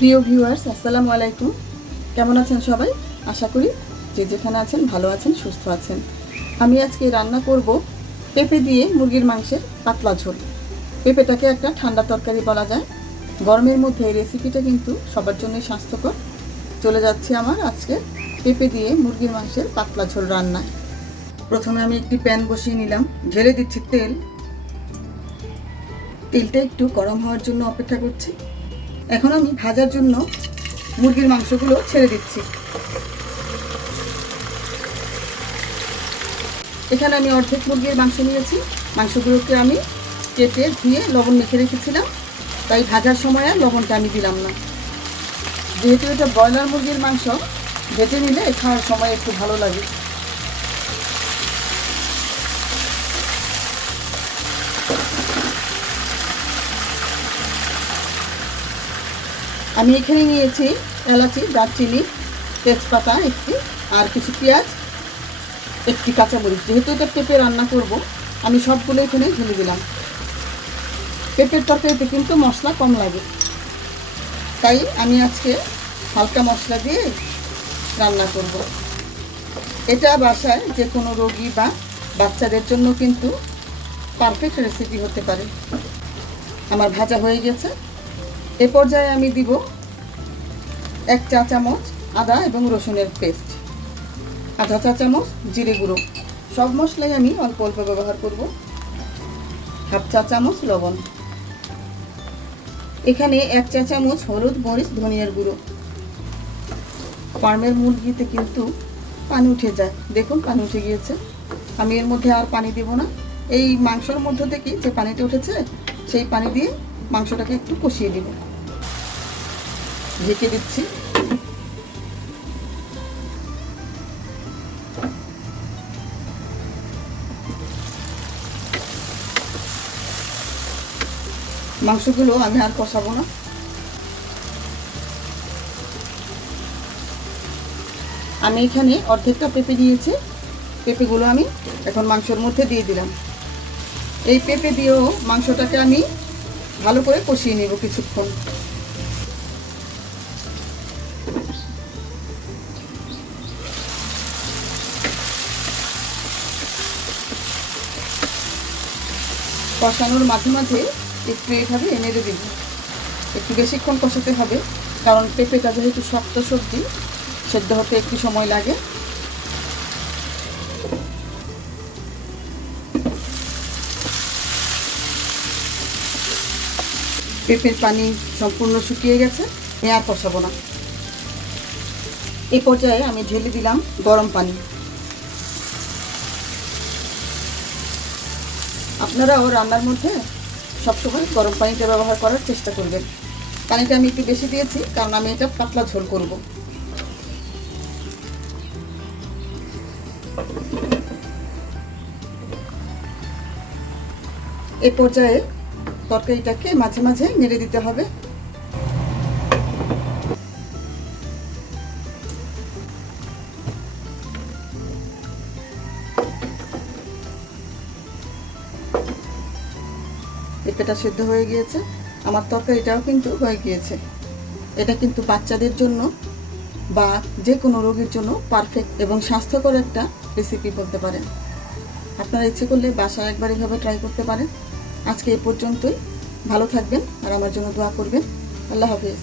প্রিয় ভিউয়ার্স, আসসালামু আলাইকুম। কেমন আছেন সবাই? আশা করি যে যেখানে আছেন ভালো আছেন, সুস্থ আছেন। আমি আজকে রান্না করব পেঁপে দিয়ে মুরগির মাংসের পাতলা ঝোল। পেঁপেটাকে একটা ঠান্ডা তরকারি বলা যায়। গরমের মধ্যে এই রেসিপিটা কিন্তু সবার জন্যই স্বাস্থ্যকর। চলে যাচ্ছি আমার আজকে পেঁপে দিয়ে মুরগির মাংসের পাতলা ঝোল রান্নায়। প্রথমে আমি একটি প্যান বসিয়ে নিলাম, ঢেলে দিচ্ছি তেল। তেলটা একটু গরম হওয়ার জন্য অপেক্ষা করছি। এখন আমি ভাজার জন্য মুরগির মাংসগুলো ছেড়ে দিচ্ছি। এখানে আমি অর্ধেক মুরগির মাংস নিয়েছি। মাংসগুলোকে আমি কেটে ধুয়ে লবণ মেখে রেখেছিলাম, তাই ভাজার সময় আর লবণটা আমি দিলাম না। যেহেতু এটা ব্রয়লার মুরগির মাংস, ভেজে নিলে খাওয়ার সময় একটু ভালো লাগে। আমি এখানে নিয়েছি এলাচি, দারচিনি, তেজপাতা একটি, আর কিছু পেঁয়াজ, একটি কাঁচামরিচ। যেহেতু এটা পেঁপে রান্না করব, আমি সবগুলো এখানে ঢেলে দিলাম। পেঁপের তরকারিতে কিন্তু মশলা কম লাগে, তাই আমি আজকে হালকা মশলা দিয়ে রান্না করব। এটা বাসায় যে কোনো রোগী বা বাচ্চাদের জন্য কিন্তু পারফেক্ট রেসিপি হতে পারে। আমার ভাজা হয়ে গেছে। এ পর্যায়ে আমি দিব 1 চা চামচ আদা এবং রসুনের পেস্ট, আধা চা চামচ জিরে গুঁড়ো। সব মশলাই আমি অল্প অল্প ব্যবহার করব। হাফ চা চামচ লবণ। এখানে 1 চা চামচ হলুদ, মরিচ, ধনিয়ার গুঁড়ো। ফার্মের মুরগিতে কিন্তু পানি উঠে যায়, দেখুন পানি উঠে গিয়েছে। আমি এর মধ্যে আর পানি দেব না। এই মাংসের মধ্য থেকে যে পানিটা উঠেছে, সেই পানি দিয়ে মাংসটাকে একটু কষিয়ে দেব। ঢেকে দিচ্ছি। মাংসগুলো আমি আর কষাবো না। আমি এখানে অর্ধেকটা পেঁপে দিয়েছি। পেঁপেগুলো আমি এখন মাংসের মধ্যে দিয়ে দিলাম। এই পেঁপে দিয়েও মাংসটাকে আমি ভালো করে কষিয়ে নেব কিছুক্ষণ। কষানোর মাঝে মাঝে একটু এভাবে নেড়ে দেব। একটু বেশিক্ষণ কষাতে হবে, কারণ পেঁপেটা যেহেতু শক্ত সবজি, সেদ্ধ হতে একটু সময় লাগে। পেঁপের পানি সম্পূর্ণ শুকিয়ে গেছে, আমি আর কষাবো না। এই পর্যায়ে আমি ঢেলে দিলাম গরম পানি। আপনারাও রান্নার মধ্যে সবসময় গরম পানিটা ব্যবহার করার চেষ্টা করবেন। পানিটা আমি একটু বেশি দিয়েছি, কারণ আমি এটা পাতলা ঝোল করব। এই পর্যায়ে তরকারিটাকে মাঝে মাঝে নেড়ে দিতে হবে। পেঁপেটা সেদ্ধ হয়ে গিয়েছে, আমার তরকারিটাও কিন্তু হয়ে গিয়েছে। এটা কিন্তু বাচ্চাদের জন্য বা যে কোনো রোগীর জন্য পারফেক্ট এবং স্বাস্থ্যকর একটা রেসিপি বলতে পারেন। আপনারা ইচ্ছে করলে বাসায় একবার এভাবে ট্রাই করতে পারেন। আজকে এ পর্যন্তই। ভালো থাকবেন আর আমার জন্য দোয়া করবেন। আল্লাহ হাফেজ।